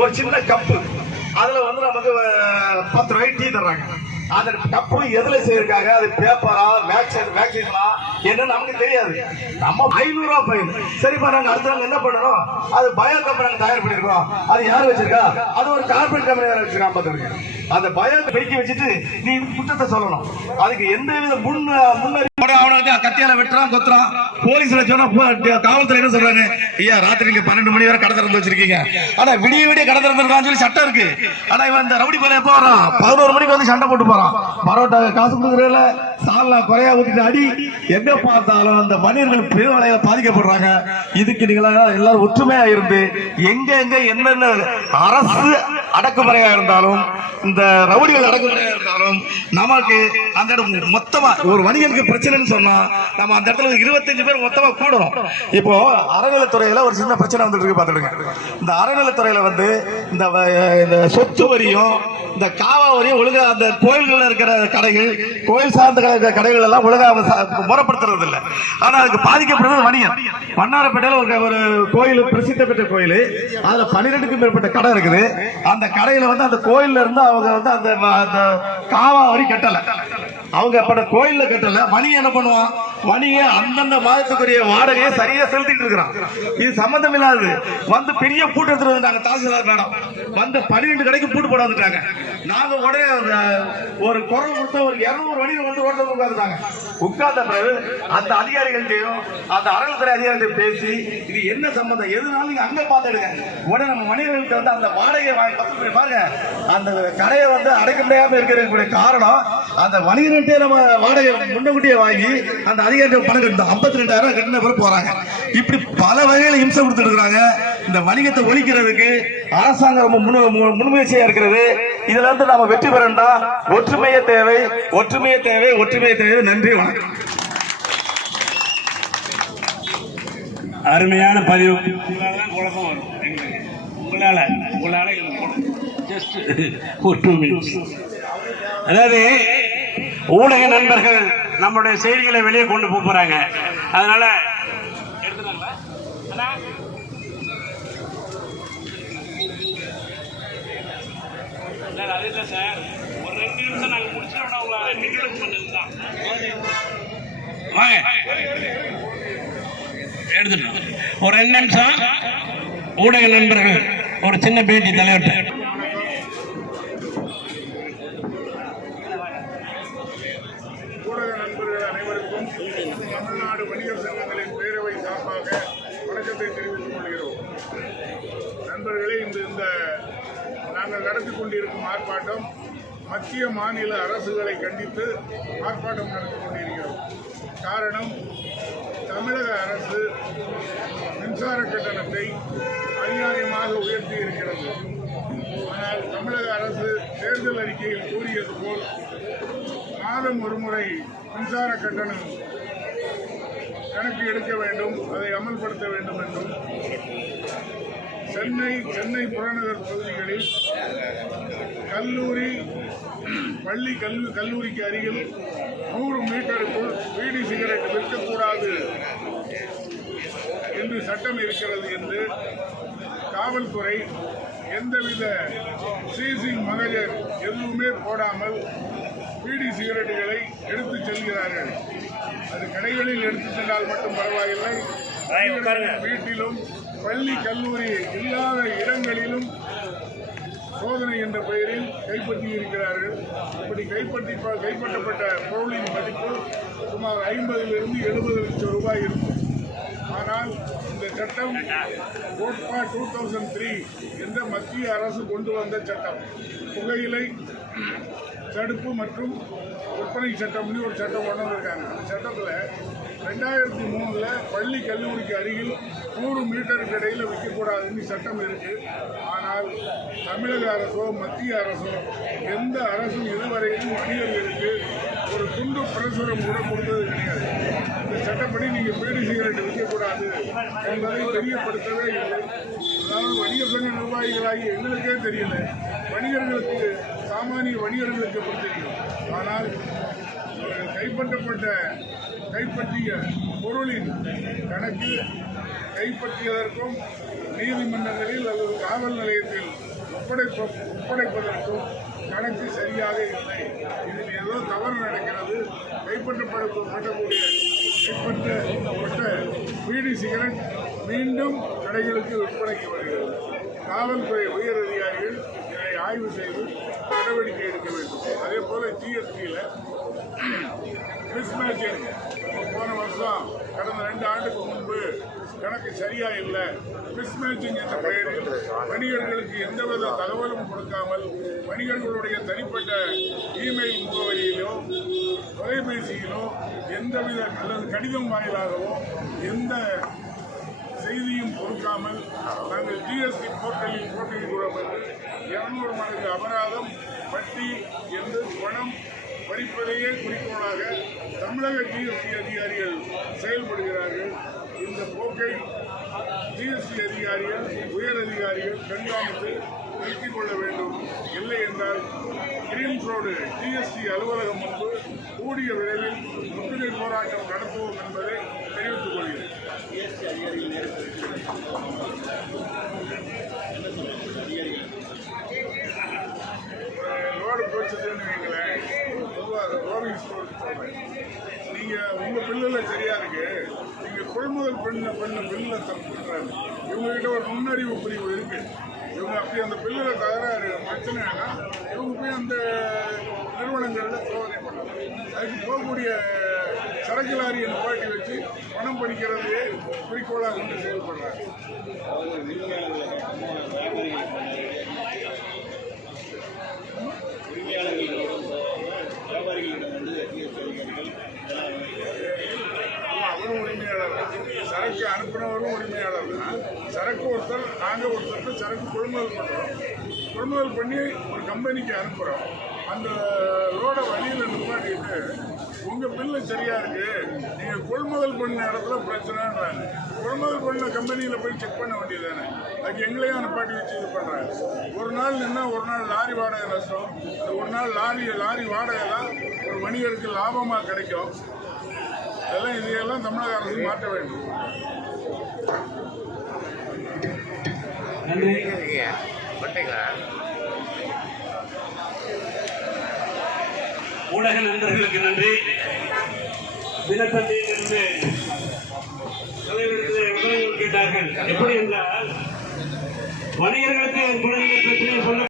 ஒரு சின்ன கப்பு. அதுல வந்து நமக்கு பத்து ரூபாய்க்கு டீ தர்றாங்க. அந்த கப்பு எதுல செய்யிருக்காங்க அது பேப்பரா மேக்சின் மேக்சினா என்னன்னு நமக்கு தெரியாது. நம்ம ஐநூறு ரூபா ஃபைன் சரிப்பா நாங்க அடுத்த நாள் என்ன பண்ணணும்? அது பயோ கம்பெனி நாங்க தயார் பண்ணிருக்கோம். அது யார் வச்சிருக்கா? அது ஒரு கார்பரேட் கம்பெனி யார் வச்சிருக்கா பார்த்துருங்க அந்த பயோ பெருக்கி வச்சுட்டு நீ குற்றத்தை சொல்லணும். அதுக்கு எந்த வித முன் முன்னறி அவனுக்கு வந்து கத்தியால வெட்டுறான் கொத்துறான். போலீஸ்ல சொன்னா போ- காவல்துறை என்ன சொல்றாங்க? ஐயா ராத்திரி நீங்க பன்னெண்டு மணி வரை கடை திறந்து வச்சிருக்கீங்க. ஆனா விடிய விடிய கடை திறந்துருக்கான்னு சொல்லி சட்டம் இருக்கு. ஆனா இவன் இந்த ரவுடி பையன் எப்போ வரான் பதினோரு மணிக்கு வந்து சண்டை போட்டு போறான். பரோட்டா காசு கொடுக்குறதுல சால்னா குறையா ஊத்திட்டு அடி. எங்க பார்த்தாலும் அந்த மனிதர்கள் பெருமளைய பாதிக்கப்படுறாங்க. இதுக்கு நீங்களா எல்லாரும் ஒற்றுமையா இருந்து எங்க எங்க என்னென்ன அரசு அடக்குமுறையா இருந்தாலும் இந்த ரவுடிகள் அடக்குமுறையா இருந்தாலும் நமக்கு அந்த இடம் மொத்தமா ஒரு வணிகனுக்கு பிரச்சனைன்னு சொன்னா நம்ம அந்த இடத்துல இருபத்தஞ்சு பேர் மொத்தமா கூடணும் இப்போ அறநிலைத்துறையில ஒரு சின்ன பிரச்சனை வந்துட்டு இருக்கு பாத்துடுங்க இந்த அறநிலைத்துறையில் வந்து இந்த வ- இந்த சொத்து வரியும் இந்த காவா வரியும் ஒழுங்கா அந்த கோயில்களில் இருக்கிற கடைகள் கோயில் சார்ந்த கடை- கடைகள் எல்லாம் ஒழுங்கா முறைப்படுத்துறது இல்லை ஆனா அதுக்கு பாதிக்கப்படுறது வணிகம். வண்ணாரப்பேட்டையில ஒரு ஒரு கோயில் பிரசித்தி பெற்ற கோயில். அதுல பன்னிரெண்டுக்கும் மேற்பட்ட கடை இருக்குது. அந்த கடையில வந்து அந்த கோயில்ல இருந்து அவங்க வந்து அந்த அந்த காவா வரி கட்டல. அவங்க அப்ப கோயில்ல கட்டல. வணிகம் என்ன பண்ணுவான்? வணிகம் அந்தந்த மாதத்துக்குரிய வாடகையை சரியா செலுத்திட்டு இருக்கிறான். இது சம்பந்தம் இல்லாதது வந்து பெரிய பூட்டு எடுத்துட்டு வந்துட்டாங்க. தாசில்தார் மேடம். வந்து பன்னிரெண்டு கடைக்கு பூட்டு போட வந்துட்டாங்க. நாங்க உடனே ஒரு குரல் கொடுத்து ஒரு இருநூறு வணிகர் வந்து ரோட்ல உட்காந்துட்டாங்க உட்கார்ந்த பிறகு அந்த அதிகாரிகள்கிட்டையும் அந்த அறநிலைத்துறை அதிகாரிகள்ட்ட பேசி இது என்ன சம்பந்தம்? எதுனாலும் நீங்க அங்க பார்த்துடுங்க. உடனே நம்ம மனிதர்களுக்கு வந்து அந்த வாடகையை வாங்கி போய் பாருங்க. அந்த கடையை வந்து அடைக்க முடியாம இருக்கிறதுக்கு காரணம் அந்த வணிகர்கிட்டே நம்ம வாடகை முன்னக்கூட்டியே வாங்கி அந்த அதிகாரிகிட்ட பணம் கட்டணும் ஐம்பத்தி ரெண்டாயிரம் கட்டின பிறகு போறாங்க. இப்படி பல வகையில இம்சை கொடுத்துட்டு இருக்காங்க இந்த வணிகத்தை ஒழிக்கிறதுக்கு அரசாங்கம் முன்முயற்சியா இருக்கிறது. இதுல இருந்து நாம வெற்றி பெறண்டா? ஒற்றுமையே தேவை ஒற்றுமையே தேவை ஒற்றுமையே தேவை. நன்றி வணக்கம். அருமையான பதிவு. உங்களால குழப்பம் வரும். உங்களால. ஜஸ்ட் மினிட்ஸ் அதாவது ஊடக நண்பர்கள் நம்மளுடைய செய்திகளை வெளியே கொண்டு போக போறாங்க. அதனால எடுத்துட்டாங்களா? சார், அது இல்லை சார். ஒரு ரெண்டு நிமிஷம் நாங்கள் முடிச்சுட்டு உங்களை introduce பண்ணது தான். வாங்க. எடுத்துட்டோம் ஒரு ரெண்டு நிமிஷம் ஊடக நண்பர்கள் ஒரு சின்ன பேட்டி தலைவர்கிட்ட. வணக்கத்தை தெரிவித்துக் கொள்கிறோம். நண்பர்களே இந்த இந்த நாங்கள் நடத்தி கொண்டிருக்கும் ஆர்ப்பாட்டம் மத்திய மாநில அரசுகளை கண்டித்து ஆர்ப்பாட்டம் நடத்தி கொண்டிருக்கிறோம். காரணம் தமிழக அரசு மின்சார கட்டணத்தை அநியாயமாக உயர்த்தி இருக்கிறது. ஆனால் தமிழக அரசு தேர்தல் அறிக்கையில் கூறியது போல் மாதம் ஒருமுறை மின்சார கட்டணம் கணக்கு எடுக்க வேண்டும் அதை அமல்படுத்த வேண்டும் என்றும் சென்னை சென்னை புறநகர் பகுதிகளில் கல்லூரி பள்ளி கல்வி கல்லூரிக்கு அருகில் நூறு மீட்டருக்குள் பீடி சிகரெட் விற்கக்கூடாது என்று சட்டம் இருக்கிறது என்று காவல்துறை எந்தவித சீசிங் மகஜர் எதுவுமே போடாமல் பீடி சிகரெட்டுகளை எடுத்துச் செல்கிறார்கள். அது கடைகளில் எடுத்துச் சென்றால் மட்டும் பரவாயில்லை. வீட்டிலும் பள்ளி கல்லூரி இல்லாத இடங்களிலும் சோதனை என்ற பெயரில் கைப்பற்றி இருக்கிறார்கள். இப்படி கைப்பற்றி கைப்பற்றப்பட்ட பொருளின் மதிப்பு சுமார் ஐம்பதிலிருந்து எழுபது லட்சம் ரூபாய் இருக்கும். ஆனால் இந்த சட்டம் கோட்பா டூ தௌசண்ட் த்ரீ என்ற மத்திய அரசு கொண்டு வந்த சட்டம். புகையிலை தடுப்பு மற்றும் விற்பனை சட்டம்னு ஒரு சட்டம் கொண்டு வந்திருக்காங்க. அந்த சட்டத்தில் ரெண்டாயிரத்தி மூணில் பள்ளி கல்லூரிக்கு அருகில் நூறு மீட்டருக்கு இடையில் விற்கக்கூடாதுன்னு சட்டம் இருக்குது ஆனால் தமிழக அரசோ மத்திய அரசோ எந்த அரசும் இதுவரையிலும் வணிகர்களுக்கு ஒரு துண்டு பிரசுரம் கூட கொடுத்தது கிடையாது. இந்த சட்டப்படி நீங்கள் பீடி சிகரெட் விற்கக்கூடாது என்பதை தெரியப்படுத்தவே இல்லை. அதாவது வணிக சங்க நிர்வாகிகளாகி எங்களுக்கே தெரியல. வணிகர்களுக்கு சாமானிய வணிகர்களுக்கு கொடுத்திருக்கிறோம் ஆனால் கைப்பற்றப்பட்ட கைப்பற்றிய பொருளின் கணக்கு கைப்பற்றியதற்கும் நீதிமன்றங்களில் அல்லது காவல் நிலையத்தில் ஒப்படைப்ப ஒப்படைப்பதற்கும் கணக்கு சரியாக இல்லை. இதில் ஏதோ தவறு நடக்கிறது. கைப்பற்றப்படக்கூடிய கைப்பற்றப்பட்ட பீடி சிகரெட் மீண்டும் கடைகளுக்கு விற்பனைக்கு வருகிறது. காவல்துறை உயர் அதிகாரிகள் ஆய்வு செய்து நடவடிக்கை எடுக்க வேண்டும். அதே போல ஜிஎஸ்டியில் மிஸ்மேட்சிங் போன வருஷம் கடந்த ரெண்டு ஆண்டுக்கு முன்பு கணக்கு சரியா இல்லை. மிஸ்மேட்சிங் என்ற பெயரில் வணிகர்களுக்கு எந்தவித தகவலும் கொடுக்காமல் வணிகர்களுடைய தனிப்பட்ட இமெயில் முகவரியிலோ தொலைபேசியிலோ எந்தவித அல்லது கடிதம் வாயிலாகவோ எந்த செய்தியும் கொடுக்காமல் நாங்கள் ஜிஎஸ்டி போர்ட்டலில் போட்டியிடுகிறோம் என்று இருநூறு மடங்கு அபராதம் வட்டி என்று பணம் பறிப்பதையே குறிக்கோளாக தமிழக ஜிஎஸ்டி அதிகாரிகள் செயல்படுகிறார்கள். இந்த போக்கை ஜிஎஸ்டி அதிகாரிகள் உயர் அதிகாரிகள் கண்காணித்து நிறுத்திக் கொள்ள வேண்டும். இல்லை என்றால் கிரீன் ரோடு ஜிஎஸ்டி அலுவலகம் முன்பு கூடிய விரைவில் முற்றுகை போராட்டம் நடத்துவோம் என்பதை தெரிவித்துக் கொள்கிறேன். லோடு போச்சுன்னு வைங்களேன். பொதுவாக ரோவிங் ஸ்டோருக்கு சொல்றேன். நீங்க உங்க பில்லுல சரியாக இருக்கு. நீங்கள் கொள்முதல் பண்ண பண்ண பில்லில் தப்பு பண்றாங்க. இவங்க ஒரு நுண்ணறிவு பிரிவு இருக்குது இவங்க அப்படி அந்த பில்லுல தகராறு பிரச்சனைனா இவங்க போய் அந்த நிறுவனங்கள்ல சோதனை பண்ணலாம் அதுக்கு போகக்கூடிய சரக்கு லாரியை நிப்பாட்டி வச்சு பணம் பறிக்கிறதையே குறிக்கோளாக கொண்டு செயல்படுறாங்க அவரும் உரிமையாளர் சரக்கு அனுப்பினவரும் உரிமையாளர் தான் சரக்கு ஒருத்தர் நாங்கள் ஒருத்தருக்கு சரக்கு கொள்முதல் பண்ணுறோம் கொள்முதல் பண்ணி ஒரு கம்பெனிக்கு அனுப்புகிறோம் அந்த ரோட வழியில் நிப்பாட்டிட்டு உங்கள் பில்லு சரியா இருக்கு. நீங்கள் கொள்முதல் பண்ண இடத்துல பிரச்சனைன்றாங்க. கொள்முதல் பண்ண கம்பெனியில் போய் செக் பண்ண வேண்டியதானே அதுக்கு எங்களையும் அனுப்பாட்டி வச்சு இது பண்ணுறாங்க ஒரு நாள் நின்னா ஒரு நாள் லாரி வாடகை நஷ்டம். அந்த ஒரு நாள் லாரி லாரி வாடகை தான் ஒரு வணிகருக்கு லாபமாக கிடைக்கும். அதெல்லாம் இதையெல்லாம் தமிழக அரசு மாற்ற வேண்டும். நன்றி. ஊடக நண்பர்களுக்கு நன்றி. தினத்தந்தையில் இருந்து விவரங்கள் கேட்டார்கள். எப்படி என்றால் வணிகர்களுக்கு குழந்தை பிரச்சனை சொல்ல